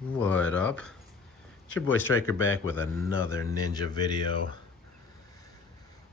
What up? It's your boy Striker back with another Ninja video.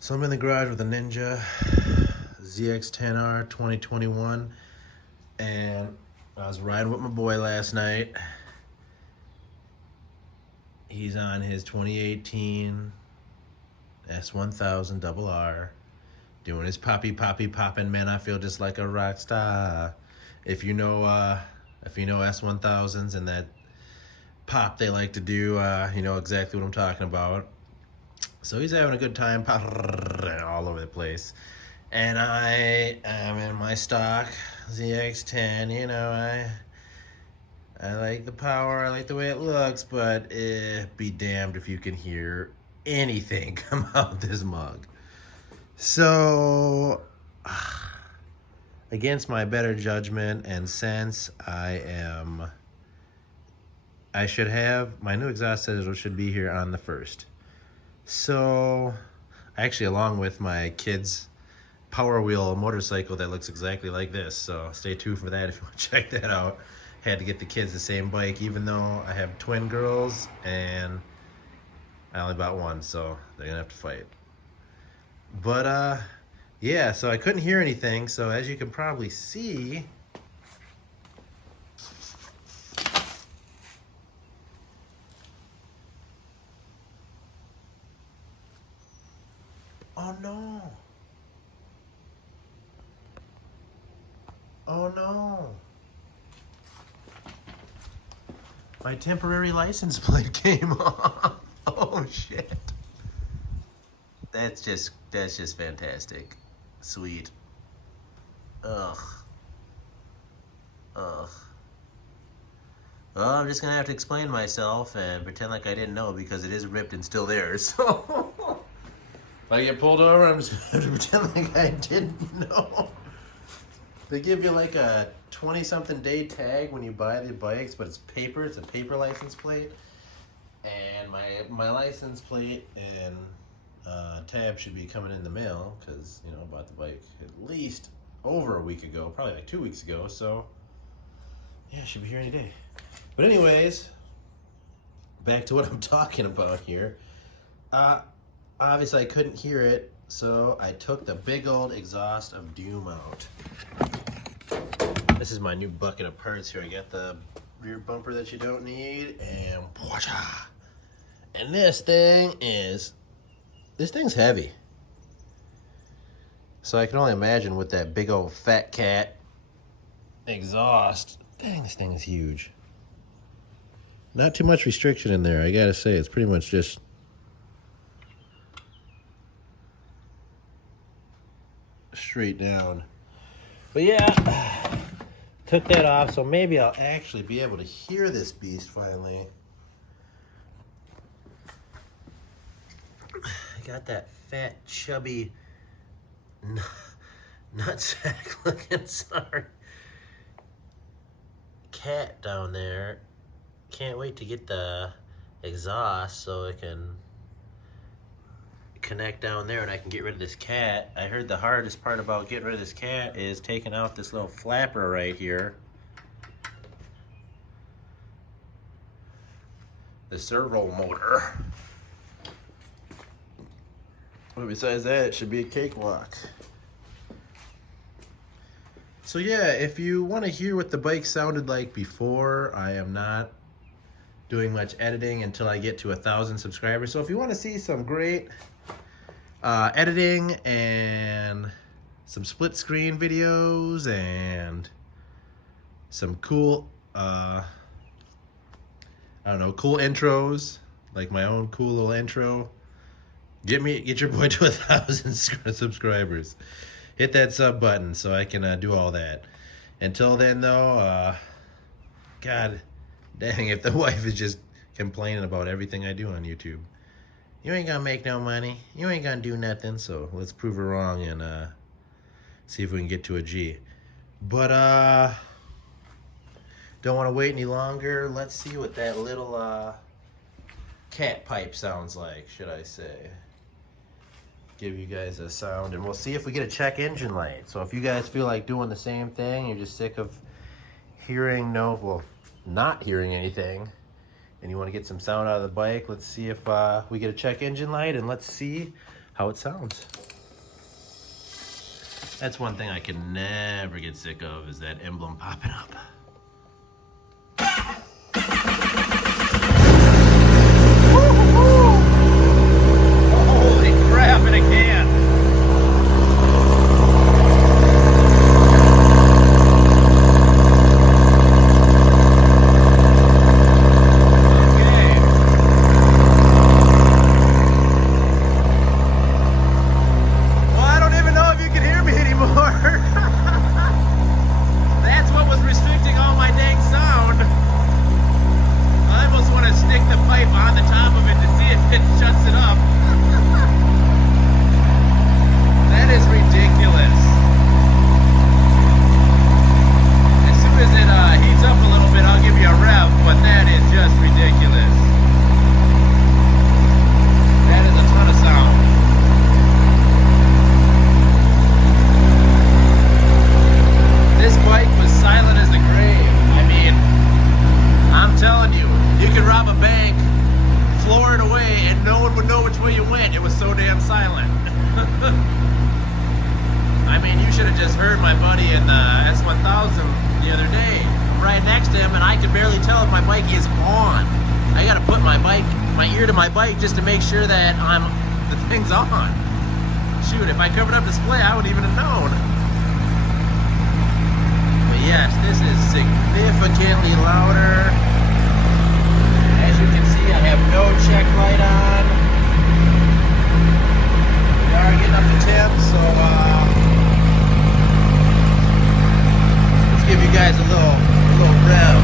So I'm in the garage with a Ninja Zx10r 2021, and I was riding with my boy last night. He's on his 2018 S1000RR, doing his poppin', man. I feel just like a rock star. If you know S1000s and that pop they like to do, you know exactly what I'm talking about. So he's having a good time, all over the place. And I am in my stock ZX10. You know, I like the power, I like the way it looks, but be damned if you can hear anything come out this mug. So, against my better judgment and sense, I should have, my new exhaust schedule should be here on the 1st. So, actually, along with my kid's Power Wheel motorcycle that looks exactly like this. So stay tuned for that if you want to check that out. Had to get the kids the same bike, even though I have twin girls and I only bought one, so they're gonna have to fight. But yeah, so I couldn't hear anything. So as you can probably see, oh no. Oh no. My temporary license plate came off. Oh shit. That's just fantastic. Sweet. Ugh. Well, I'm just gonna have to explain myself and pretend like I didn't know because it is ripped and still there. So if I get pulled over, I'm just gonna have to pretend like I didn't know. They give you like a 20-something day tag when you buy the bikes, but it's paper. It's a paper license plate. And my license plate and tab should be coming in the mail because, you know, I bought the bike at least over a week ago, probably like 2 weeks ago. So, yeah, it should be here any day. But anyways, back to what I'm talking about here. Obviously, I couldn't hear it, so I took the big old exhaust of Doom out. This is my new bucket of parts here. I got the rear bumper that you don't need, and whatcha. And this thing's heavy. So I can only imagine with that big old fat cat exhaust. Dang, this thing is huge. Not too much restriction in there, I gotta say. It's pretty much just straight down. But yeah, took that off, so maybe I'll actually be able to hear this beast finally. I got that fat, chubby, nutsack looking, sorry, cat down there. Can't wait to get the exhaust so it can connect down there and I can get rid of this cat. I heard the hardest part about getting rid of this cat is taking out this little flapper right here. The servo motor. But besides that, it should be a cakewalk. So yeah, if you want to hear what the bike sounded like before, I am not doing much editing until I get to 1,000 subscribers. So if you want to see some great editing and some split screen videos and some cool I don't know, cool intros, like my own cool little intro, get your boy to 1,000 subscribers. Hit that sub button so I can do all that. Until then though, god dang, if the wife is just complaining about everything I do on YouTube, you ain't gonna make no money, you ain't gonna do nothing. So let's prove her wrong and see if we can get to a G. But don't want to wait any longer. Let's see what that little cat pipe sounds like, should I say. Give you guys a sound and we'll see if we get a check engine light. So if you guys feel like doing the same thing, you're just sick of hearing well, not hearing anything and you want to get some sound out of the bike, let's see if we get a check engine light and let's see how it sounds. That's one thing I can never get sick of, is that emblem popping up. Holy crap, in a can! I mean, you should have just heard my buddy in the S1000 the other day. I'm right next to him and I could barely tell if my bike is on. I gotta put my ear to my bike just to make sure that the thing's on. Shoot, if I covered up display, I wouldn't even have known. But yes, this is significantly louder. As you can see, I have no check light on. We are getting up to temp, so let's give you guys a little rev.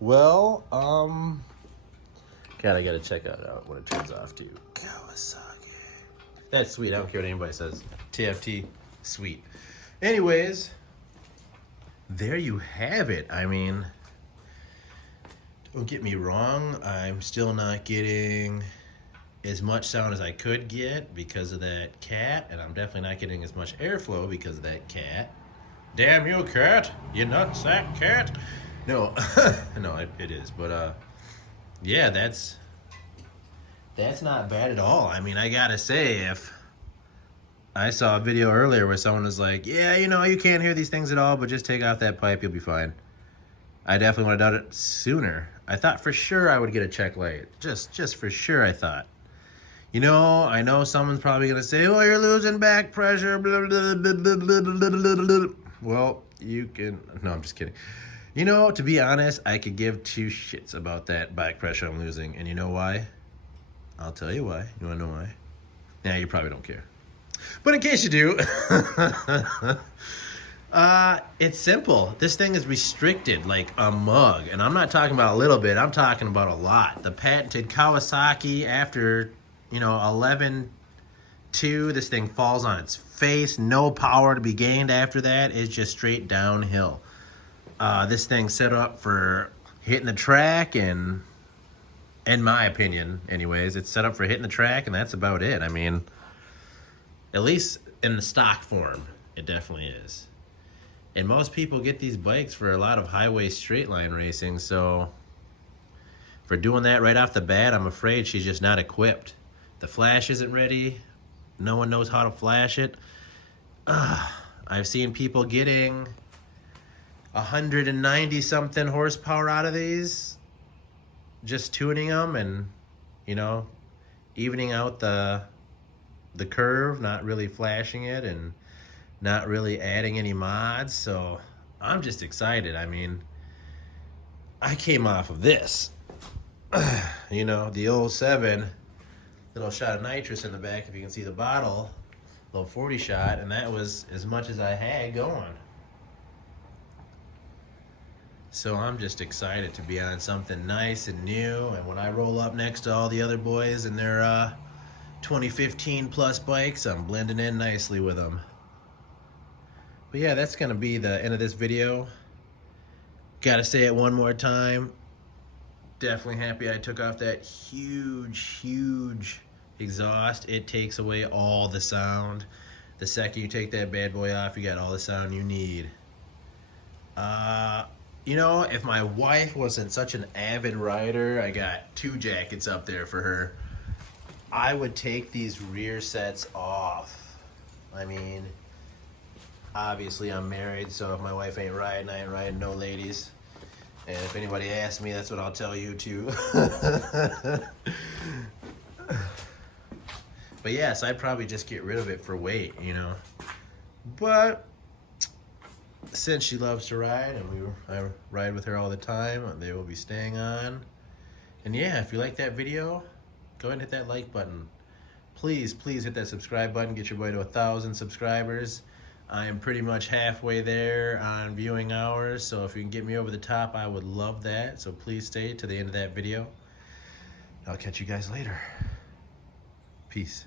Well, God, I gotta check that out when it turns off too. Kawasaki. That's sweet. I don't care what anybody says. TFT, sweet. Anyways, there you have it. I mean, don't get me wrong. I'm still not getting as much sound as I could get because of that cat, and I'm definitely not getting as much airflow because of that cat. Damn you, cat! You nutsack cat! No, no, it is, but yeah, that's not bad at all. I mean, I gotta say, if I saw a video earlier where someone was like, yeah, you know, you can't hear these things at all, but just take off that pipe, you'll be fine. I definitely would have done it sooner. I thought for sure I would get a check light, just for sure. I thought, you know, I know someone's probably gonna say, oh, you're losing back pressure, blah, blah, blah, blah, blah, blah, blah, blah. Well, you can, no, I'm just kidding. You know, to be honest, I could give two shits about that back pressure I'm losing. And you know why? I'll tell you why. You wanna know why? Yeah, you probably don't care. But in case you do, it's simple. This thing is restricted like a mug. And I'm not talking about a little bit, I'm talking about a lot. The patented Kawasaki, after, you know, 11.2, this thing falls on its face. No power to be gained after that. It's just straight downhill. This thing's set up for hitting the track, and in my opinion, anyways, it's set up for hitting the track, and that's about it. I mean, at least in the stock form, it definitely is. And most people get these bikes for a lot of highway straight line racing, so for doing that right off the bat, I'm afraid she's just not equipped. The flash isn't ready. No one knows how to flash it. I've seen people getting 190 something horsepower out of these, just tuning them and, you know, evening out the curve, not really flashing it and not really adding any mods. So I'm just excited. I mean, I came off of this, you know, the old 07, little shot of nitrous in the back, if you can see the bottle, little 40 shot, and that was as much as I had going. So I'm just excited to be on something nice and new. And when I roll up next to all the other boys and their 2015 plus bikes. I'm blending in nicely with them. But yeah, that's gonna be the end of this video. Gotta say it one more time. Definitely happy I took off that huge exhaust. It takes away all the sound. The second you take that bad boy off, you got all the sound you need. You know, if my wife wasn't such an avid rider, I got 2 jackets up there for her, I would take these rear sets off. I mean, obviously I'm married, so if my wife ain't riding, I ain't riding, no ladies. And if anybody asks me, that's what I'll tell you too. But yes, I'd probably just get rid of it for weight, you know. But since she loves to ride and I ride with her all the time, they will be staying on. And yeah, if you like that video, go ahead and hit that like button. Please hit that subscribe button. Get your boy to 1,000 subscribers. I am pretty much halfway there on viewing hours, so if you can get me over the top, I would love that. So please stay to the end of that video. I'll catch you guys later. Peace.